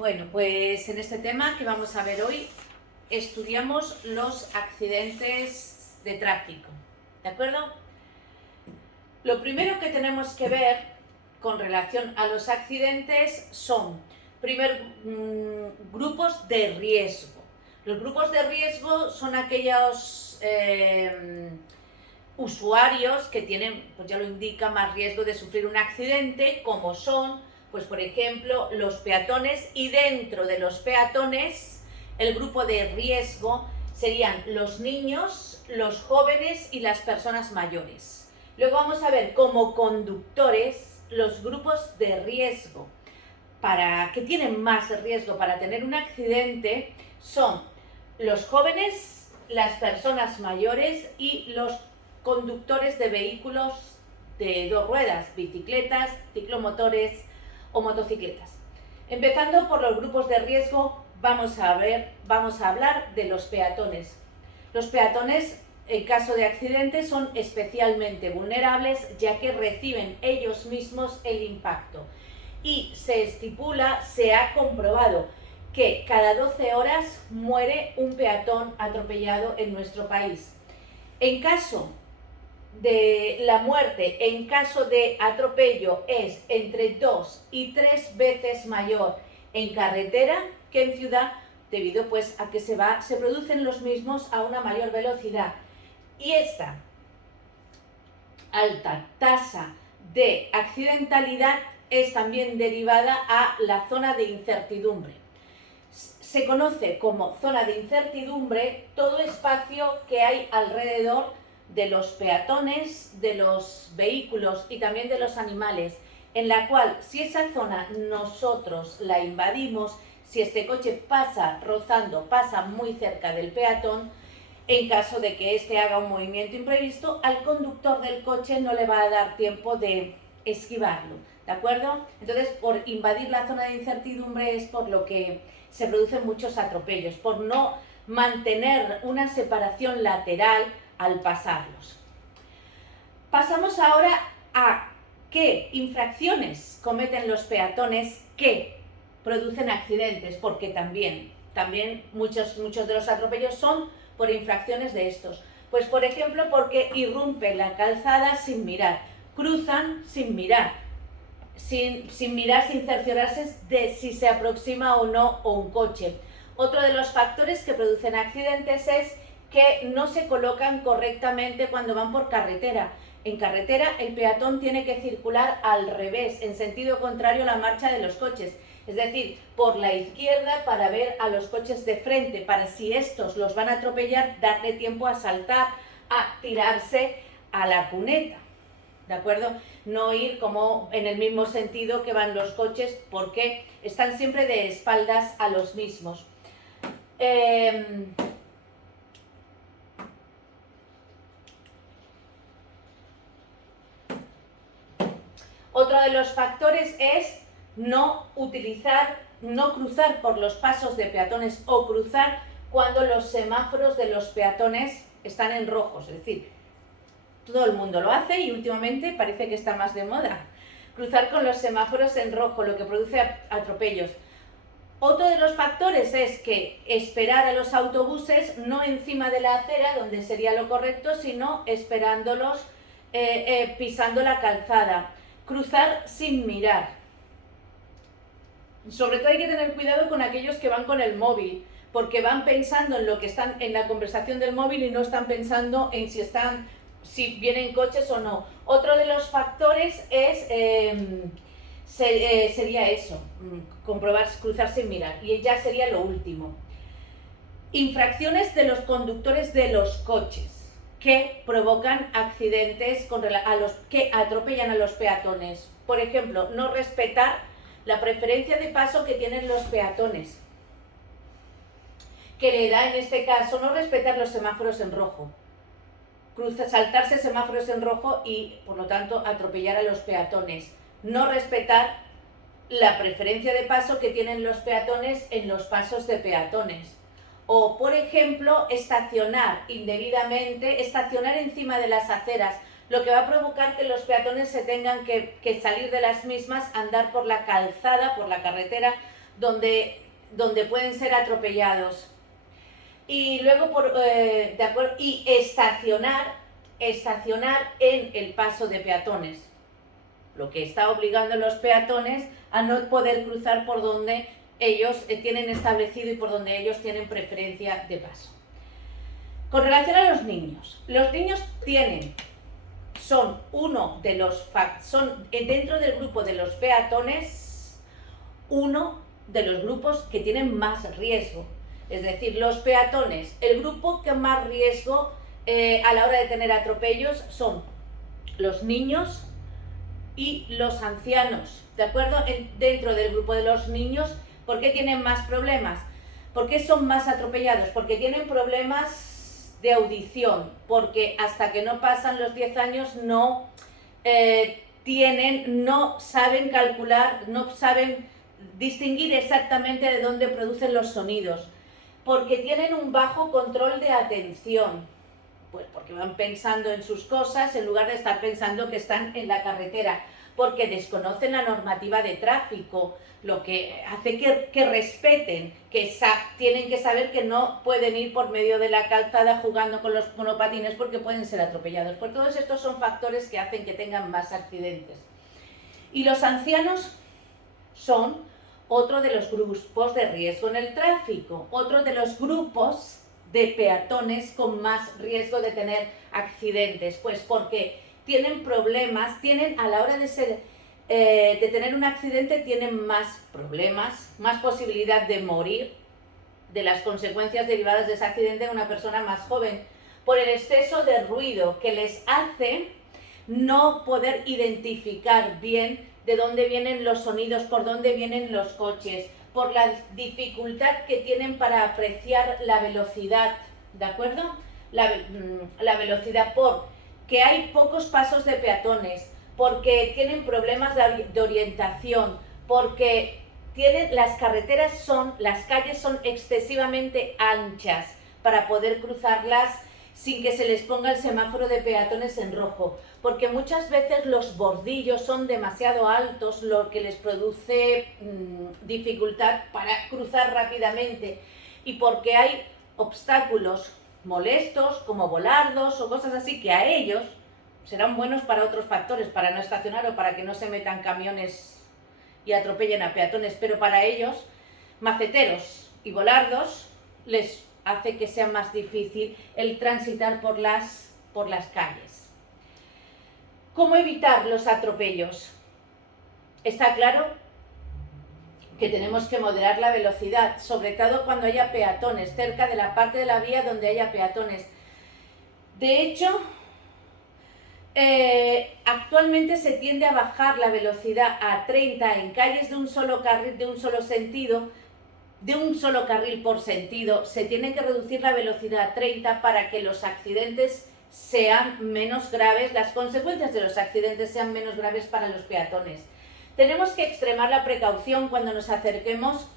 Bueno, pues en este tema que vamos a ver hoy estudiamos los accidentes de tráfico, ¿de acuerdo? Lo primero que tenemos que ver con relación a los accidentes son, primero, grupos de riesgo. Los grupos de riesgo son aquellos usuarios que tienen, pues ya lo indica, más riesgo de sufrir un accidente, como son, pues por ejemplo, los peatones, y dentro de los peatones, el grupo de riesgo serían los niños, los jóvenes y las personas mayores. Luego vamos a ver como conductores los grupos de riesgo que tienen más riesgo para tener un accidente son los jóvenes, las personas mayores y los conductores de vehículos de dos ruedas, bicicletas, ciclomotores o motocicletas. Empezando por los grupos de riesgo, vamos a hablar de los peatones. Los peatones, en caso de accidente, son especialmente vulnerables, ya que reciben ellos mismos el impacto. Y se ha comprobado que cada 12 horas muere un peatón atropellado en nuestro país. En caso de la muerte, en caso de atropello, es entre 2 y 3 veces mayor en carretera que en ciudad, debido pues a que se producen los mismos a una mayor velocidad. Y esta alta tasa de accidentalidad es también derivada a la zona de incertidumbre. Se conoce como zona de incertidumbre todo espacio que hay alrededor de los peatones, de los vehículos y también de los animales, en la cual si esa zona nosotros la invadimos, si este coche pasa muy cerca del peatón, en caso de que éste haga un movimiento imprevisto, al conductor del coche no le va a dar tiempo de esquivarlo, ¿de acuerdo? Entonces, por invadir la zona de incertidumbre es por lo que se producen muchos atropellos, por no mantener una separación lateral al pasarlos. Pasamos ahora a qué infracciones cometen los peatones que producen accidentes, porque también muchos de los atropellos son por infracciones de estos. Pues por ejemplo, porque irrumpen la calzada sin mirar, cruzan sin mirar, sin cerciorarse de si se aproxima o no un coche. Otro de los factores que producen accidentes es que no se colocan correctamente cuando van por carretera. En carretera el peatón tiene que circular al revés, en sentido contrario a la marcha de los coches. Es decir, por la izquierda para ver a los coches de frente, para si estos los van a atropellar, darle tiempo a saltar, a tirarse a la cuneta, ¿de acuerdo? No ir como en el mismo sentido que van los coches, porque están siempre de espaldas a los mismos. Otro de los factores es no cruzar por los pasos de peatones o cruzar cuando los semáforos de los peatones están en rojos. Es decir, todo el mundo lo hace y últimamente parece que está más de moda. Cruzar con los semáforos en rojo, lo que produce atropellos. Otro de los factores es que esperar a los autobuses no encima de la acera, donde sería lo correcto, sino esperándolos pisando la calzada. Cruzar sin mirar. Sobre todo hay que tener cuidado con aquellos que van con el móvil, porque van pensando en lo que están en la conversación del móvil y no están pensando en si vienen coches o no. Otro de los factores es sería eso, cruzar sin mirar, y ya sería lo último. Infracciones de los conductores de los coches que provocan accidentes que atropellan a los peatones. Por ejemplo, no respetar la preferencia de paso que tienen los peatones, que le da en este caso no respetar los semáforos en rojo, saltarse semáforos en rojo y por lo tanto atropellar a los peatones. No respetar la preferencia de paso que tienen los peatones en los pasos de peatones. O, por ejemplo, estacionar indebidamente, estacionar encima de las aceras, lo que va a provocar que los peatones se tengan que salir de las mismas, andar por la calzada, por la carretera, donde pueden ser atropellados. Y luego, de acuerdo, y estacionar en el paso de peatones, lo que está obligando a los peatones a no poder cruzar por donde ellos tienen establecido y por donde ellos tienen preferencia de paso. Con relación a los niños son dentro del grupo de los peatones, uno de los grupos que tienen más riesgo. Es decir, los peatones, el grupo que más riesgo a la hora de tener atropellos son los niños y los ancianos, ¿de acuerdo? Dentro del grupo de los niños, ¿por qué tienen más problemas? ¿Por qué son más atropellados? Porque tienen problemas de audición, porque hasta que no pasan los 10 años no saben calcular, no saben distinguir exactamente de dónde producen los sonidos, porque tienen un bajo control de atención, pues porque van pensando en sus cosas en lugar de estar pensando que están en la carretera, porque desconocen la normativa de tráfico, lo que hace que respeten, que tienen que saber que no pueden ir por medio de la calzada jugando con los monopatines porque pueden ser atropellados. Pues todos estos son factores que hacen que tengan más accidentes. Y los ancianos son otro de los grupos de riesgo en el tráfico, otro de los grupos de peatones con más riesgo de tener accidentes, pues porque tienen problemas, a la hora de tener un accidente tienen más problemas, más posibilidad de morir de las consecuencias derivadas de ese accidente de una persona más joven, por el exceso de ruido que les hace no poder identificar bien de dónde vienen los sonidos, por dónde vienen los coches, por la dificultad que tienen para apreciar la velocidad, ¿de acuerdo? La velocidad, porque hay pocos pasos de peatones, porque tienen problemas de orientación, porque las calles son excesivamente anchas para poder cruzarlas sin que se les ponga el semáforo de peatones en rojo, porque muchas veces los bordillos son demasiado altos, lo que les produce dificultad para cruzar rápidamente, y porque hay obstáculos molestos como volardos o cosas así que a ellos serán buenos para otros factores, para no estacionar o para que no se metan camiones y atropellen a peatones, pero para ellos, maceteros y volardos, les hace que sea más difícil el transitar por las calles. ¿Cómo evitar los atropellos? Está claro que tenemos que moderar la velocidad, sobre todo cuando haya peatones, cerca de la parte de la vía donde haya peatones. De hecho, actualmente se tiende a bajar la velocidad a 30 en calles de un solo carril, de un solo carril por sentido. Se tiene que reducir la velocidad a 30 para que los accidentes sean menos graves, las consecuencias de los accidentes sean menos graves para los peatones. Tenemos que extremar la precaución cuando nos acerquemos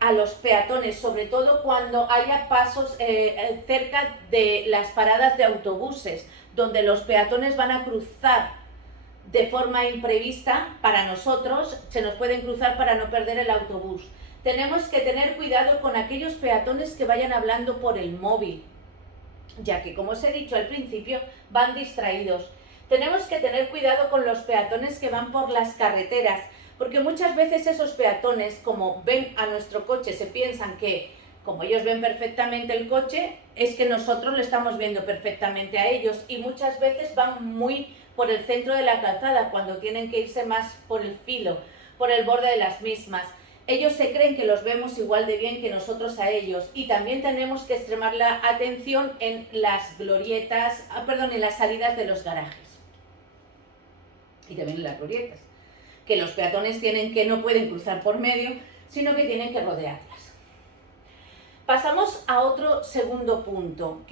a los peatones, sobre todo cuando haya pasos cerca de las paradas de autobuses, donde los peatones van a cruzar de forma imprevista para nosotros, se nos pueden cruzar para no perder el autobús. Tenemos que tener cuidado con aquellos peatones que vayan hablando por el móvil, ya que, como os he dicho al principio, van distraídos. Tenemos que tener cuidado con los peatones que van por las carreteras, porque muchas veces esos peatones, como ven a nuestro coche, se piensan que, como ellos ven perfectamente el coche, es que nosotros lo estamos viendo perfectamente a ellos, y muchas veces van muy por el centro de la calzada, cuando tienen que irse más por el filo, por el borde de las mismas. Ellos se creen que los vemos igual de bien que nosotros a ellos, y también tenemos que extremar la atención en las glorietas, en las salidas de los garajes. Y también en las glorietas, que los peatones no pueden cruzar por medio, sino que tienen que rodearlas. Pasamos a otro segundo punto,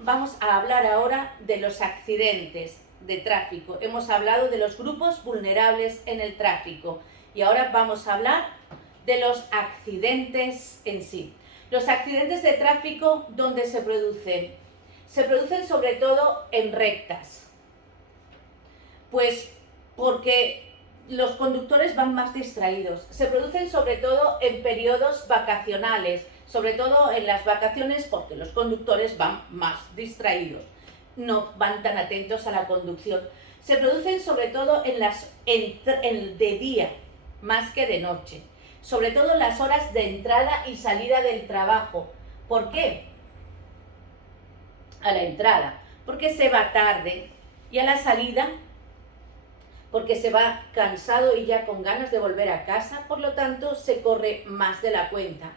vamos a hablar ahora de los accidentes de tráfico. Hemos hablado de los grupos vulnerables en el tráfico, y ahora vamos a hablar de los accidentes en sí. Los accidentes de tráfico, ¿dónde se producen? Se producen sobre todo en rectas. Pues porque los conductores van más distraídos. Se producen sobre todo en periodos vacacionales, sobre todo en las vacaciones, porque los conductores van más distraídos, no van tan atentos a la conducción. Se producen sobre todo de día, más que de noche, sobre todo en las horas de entrada y salida del trabajo. ¿Por qué? A la entrada, porque se va tarde, y a la salida, porque se va cansado y ya con ganas de volver a casa, por lo tanto se corre más de la cuenta.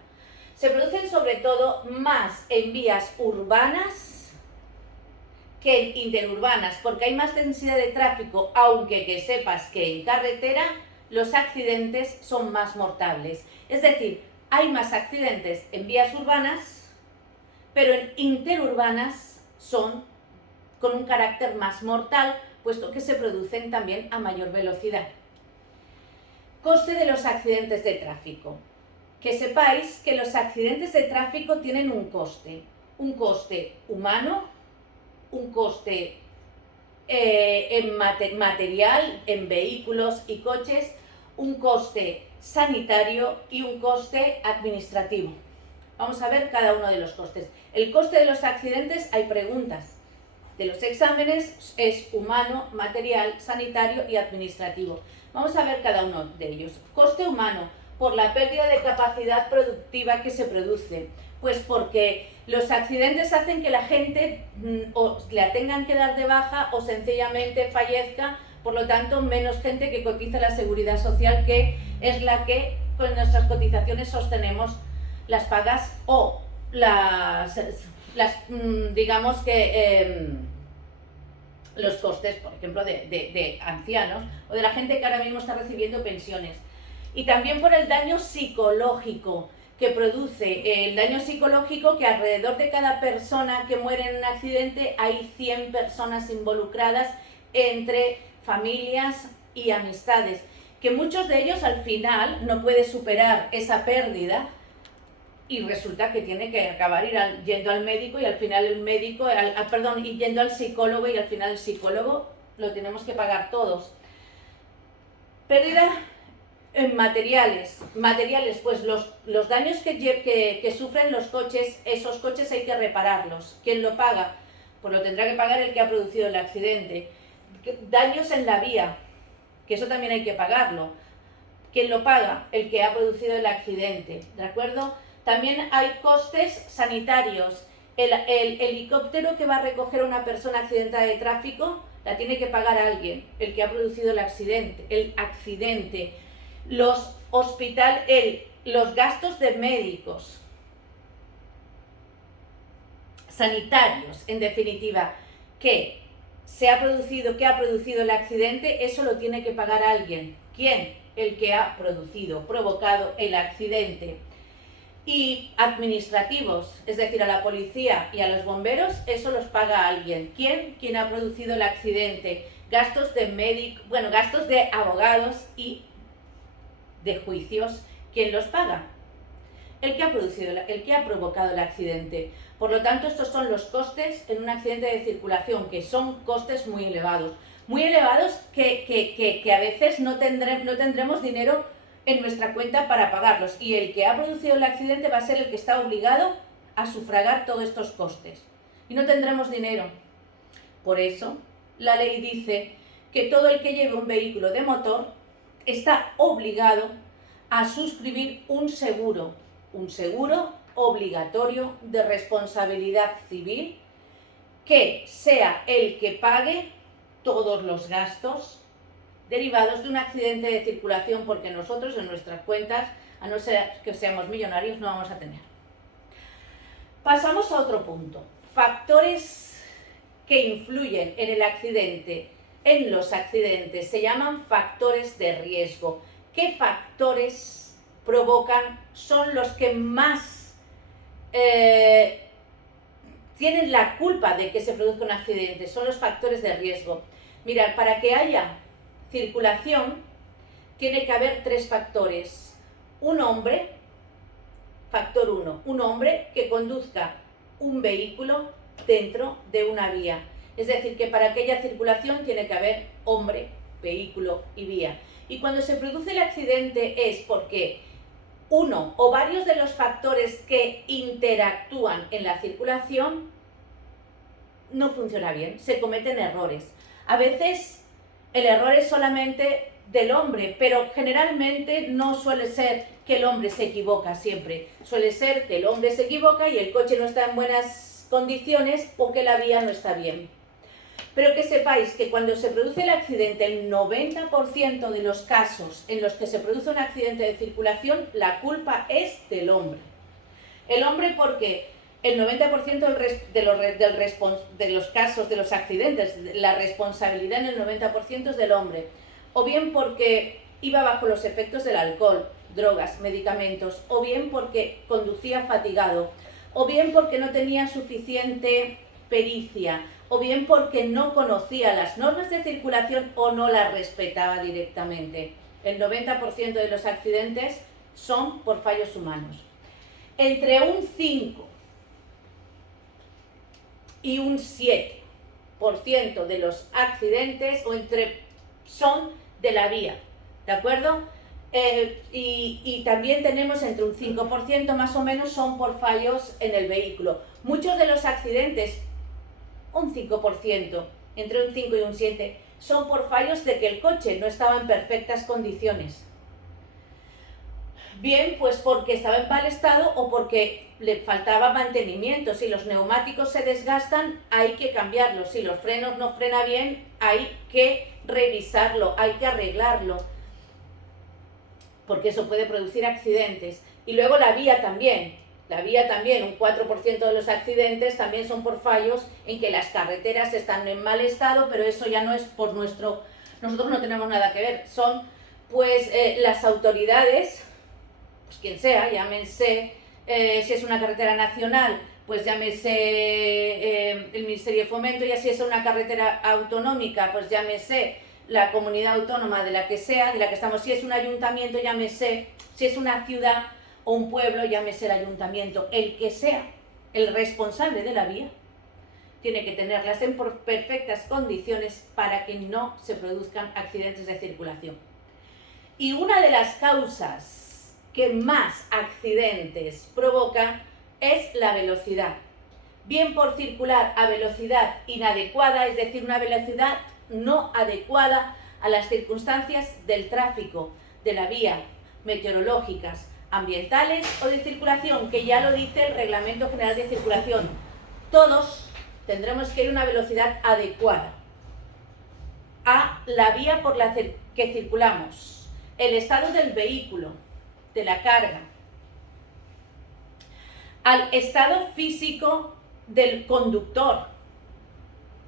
Se producen sobre todo más en vías urbanas que en interurbanas, porque hay más densidad de tráfico, aunque que sepas que en carretera los accidentes son más mortales. Es decir, hay más accidentes en vías urbanas, pero en interurbanas son con un carácter más mortal, puesto que se producen también a mayor velocidad. Coste de los accidentes de tráfico. Que sepáis que los accidentes de tráfico tienen un coste humano, un coste material, en vehículos y coches, un coste sanitario y un coste administrativo. Vamos a ver cada uno de los costes. El coste de los accidentes, hay preguntas de los exámenes, es humano, material, sanitario y administrativo. Vamos a ver cada uno de ellos. Coste humano, por la pérdida de capacidad productiva que se produce. Pues porque los accidentes hacen que la gente o la tengan que dar de baja o sencillamente fallezca, por lo tanto menos gente que cotiza la seguridad social, que es la que con nuestras cotizaciones sostenemos las pagas o digamos que los costes, por ejemplo, de ancianos o de la gente que ahora mismo está recibiendo pensiones. Y también por el daño psicológico que produce, el daño psicológico, que alrededor de cada persona que muere en un accidente hay 100 personas involucradas, entre familias y amistades, que muchos de ellos al final no pueden superar esa pérdida y resulta que tiene que acabar yendo al médico, y al final el médico, y yendo al psicólogo, y al final el psicólogo lo tenemos que pagar todos. Pérdida en materiales, pues los daños que sufren los coches, esos coches hay que repararlos. ¿Quién lo paga? Pues lo tendrá que pagar el que ha producido el accidente. Daños en la vía, que eso también hay que pagarlo. ¿Quién lo paga? El que ha producido el accidente, ¿de acuerdo? También hay costes sanitarios. El helicóptero que va a recoger a una persona accidentada de tráfico la tiene que pagar alguien, el que ha producido el accidente. Los gastos de médicos, sanitarios, en definitiva, que ha producido el accidente, eso lo tiene que pagar alguien. ¿Quién? El que ha provocado el accidente. Y administrativos, es decir, a la policía y a los bomberos, eso los paga alguien. ¿Quién? Quien ha producido el accidente. Gastos de abogados y de juicios, ¿quién los paga? El que ha provocado el accidente. Por lo tanto, estos son los costes en un accidente de circulación, que son costes muy elevados que a veces no tendremos dinero en nuestra cuenta para pagarlos, y el que ha producido el accidente va a ser el que está obligado a sufragar todos estos costes y no tendremos dinero. Por eso la ley dice que todo el que lleve un vehículo de motor está obligado a suscribir un seguro obligatorio de responsabilidad civil, que sea el que pague todos los gastos derivados de un accidente de circulación, porque nosotros en nuestras cuentas, a no ser que seamos millonarios, no vamos a tener. Pasamos a otro punto. Factores que influyen en el accidente. En los accidentes se llaman factores de riesgo. ¿Qué factores son los que más tienen la culpa de que se produzca un accidente? Son los factores de riesgo. Mirad, para que haya circulación tiene que haber 3 factores. Factor 1, un hombre que conduzca un vehículo dentro de una vía. Es decir, que para que haya circulación tiene que haber hombre vehículo y vía. Y cuando se produce el accidente es porque uno o varios de los factores que interactúan en la circulación no funciona bien, se cometen errores. A veces el error es solamente del hombre, pero generalmente no suele ser que el hombre se equivoca siempre. Suele ser que el hombre se equivoca y el coche no está en buenas condiciones o que la vía no está bien. Pero que sepáis que cuando se produce el accidente, el 90% de los casos en los que se produce un accidente de circulación, la culpa es del hombre. El hombre porque el 90% de los casos, de los accidentes, la responsabilidad en el 90% es del hombre. O bien porque iba bajo los efectos del alcohol, drogas, medicamentos, o bien porque conducía fatigado, o bien porque no tenía suficiente pericia, o bien porque no conocía las normas de circulación o no las respetaba directamente. El 90% de los accidentes son por fallos humanos. Entre un 5 y un 7% de los accidentes son de la vía, ¿de acuerdo? Y también tenemos entre un 5% más o menos son por fallos en el vehículo. Muchos de los accidentes, un 5%, entre un 5 y un 7, son por fallos de que el coche no estaba en perfectas condiciones. Bien, pues porque estaba en mal estado o porque le faltaba mantenimiento. Si los neumáticos se desgastan, hay que cambiarlos. Si los frenos no frenan bien, hay que revisarlo, hay que arreglarlo, porque eso puede producir accidentes. Y luego la vía también, un 4% de los accidentes también son por fallos en que las carreteras están en mal estado, pero eso ya no es por nosotros no tenemos nada que ver, son pues las autoridades, pues quien sea, llámense, si es una carretera nacional, pues llámese el Ministerio de Fomento, y si es una carretera autonómica, pues llámese la comunidad autónoma de la que sea, de la que estamos. Si es un ayuntamiento, llámese, si es una ciudad o un pueblo, llámese el ayuntamiento, el que sea el responsable de la vía, tiene que tenerlas en perfectas condiciones para que no se produzcan accidentes de circulación. Y una de las causas que más accidentes provoca es la velocidad. Bien por circular a velocidad inadecuada, es decir, una velocidad no adecuada a las circunstancias del tráfico, de la vía, meteorológicas, ambientales o de circulación, que ya lo dice el Reglamento General de Circulación. Todos tendremos que ir a una velocidad adecuada a la vía por la que circulamos, el estado del vehículo, de la carga, al estado físico del conductor.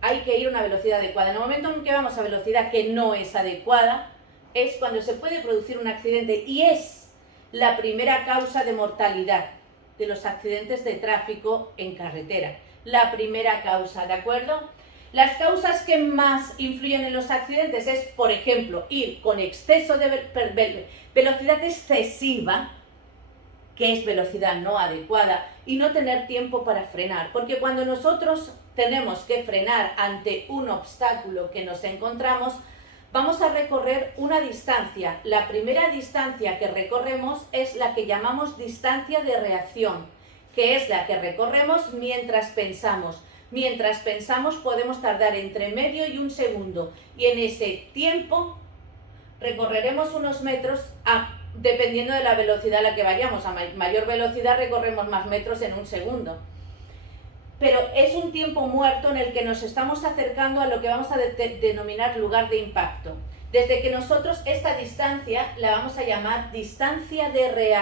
Hay que ir a una velocidad adecuada. En el momento en que vamos a velocidad que no es adecuada, es cuando se puede producir un accidente, y es la primera causa de mortalidad de los accidentes de tráfico en carretera. La primera causa, ¿de acuerdo? Las causas que más influyen en los accidentes es, por ejemplo, ir con exceso de velocidad excesiva, que es velocidad no adecuada, y no tener tiempo para frenar. Porque cuando nosotros tenemos que frenar ante un obstáculo que nos encontramos, vamos a recorrer una distancia. La primera distancia que recorremos es la que llamamos distancia de reacción, que es la que recorremos mientras pensamos. Mientras pensamos podemos tardar entre medio y un segundo, y en ese tiempo recorreremos unos metros dependiendo de la velocidad a la que vayamos. A mayor velocidad recorremos más metros en un segundo. Pero es un tiempo muerto en el que nos estamos acercando a lo que vamos a denominar lugar de impacto. Desde que nosotros esta distancia la vamos a llamar distancia de reacción.